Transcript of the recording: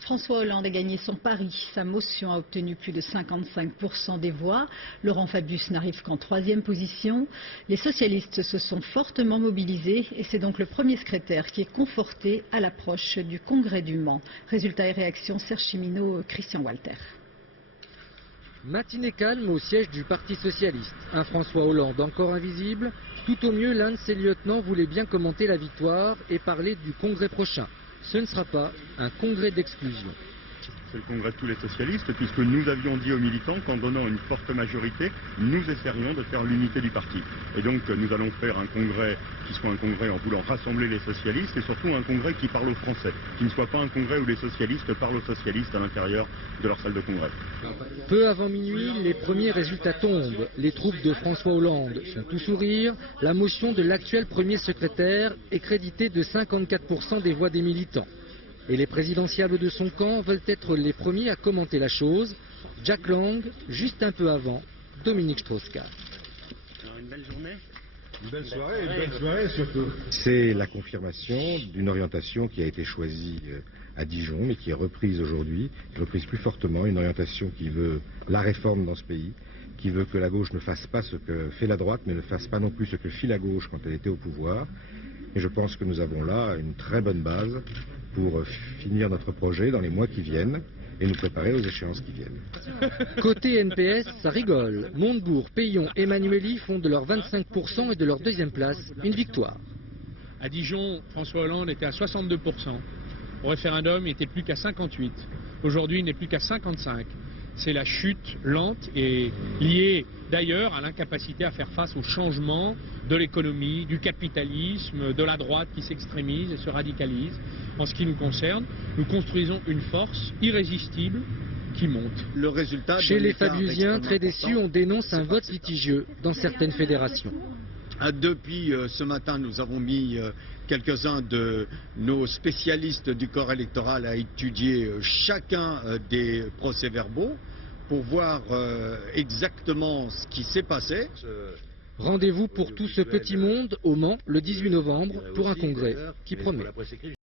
François Hollande a gagné son pari. Sa motion a obtenu plus de 55% des voix. Laurent Fabius n'arrive qu'en 3e position. Les socialistes se sont fortement mobilisés et c'est donc le premier secrétaire qui est conforté à l'approche du Congrès du Mans. Résultats et réactions, Serge Chiminot, Christian Walter. Matinée calme au siège du Parti Socialiste. Un François Hollande encore invisible. Tout au mieux, l'un de ses lieutenants voulait bien commenter la victoire et parler du congrès prochain. Ce ne sera pas un congrès d'exclusion. C'est le congrès de tous les socialistes, puisque nous avions dit aux militants qu'en donnant une forte majorité, nous essaierions de faire l'unité du parti. Et donc nous allons faire un congrès qui soit un congrès en voulant rassembler les socialistes et surtout un congrès qui parle aux Français, qui ne soit pas un congrès où les socialistes parlent aux socialistes à l'intérieur de leur salle de congrès. Peu avant minuit, les premiers résultats tombent. Les troupes de François Hollande sont tout sourire. La motion de l'actuel premier secrétaire est créditée de 54% des voix des militants. Et les présidentiables de son camp veulent être les premiers à commenter la chose. Jack Lang, juste un peu avant, Dominique Strauss-Kahn. Une belle journée. Une belle soirée surtout. C'est la confirmation d'une orientation qui a été choisie à Dijon, mais qui est reprise aujourd'hui, reprise plus fortement, une orientation qui veut la réforme dans ce pays, qui veut que la gauche ne fasse pas ce que fait la droite, mais ne fasse pas non plus ce que fit la gauche quand elle était au pouvoir. Et je pense que nous avons là une très bonne base pour finir notre projet dans les mois qui viennent et nous préparer aux échéances qui viennent. Côté NPS, ça rigole. Montebourg, Payon et Emmanuelli font de leur 25% et de leur 2e place une victoire. À Dijon, François Hollande était à 62%. Au référendum, il n'était plus qu'à 58%. Aujourd'hui, il n'est plus qu'à 55%. C'est la chute lente et liée d'ailleurs à l'incapacité à faire face au changement de l'économie, du capitalisme, de la droite qui s'extrémise et se radicalise. En ce qui nous concerne, nous construisons une force irrésistible qui monte. Le résultat Chez les Fabiusiens, très déçus, on dénonce un vote litigieux dans certaines fédérations. Depuis ce matin, nous avons mis quelques-uns de nos spécialistes du corps électoral à étudier chacun des procès-verbaux pour voir exactement ce qui s'est passé. Rendez-vous pour tout ce petit monde au Mans le 18 novembre pour un congrès qui promet.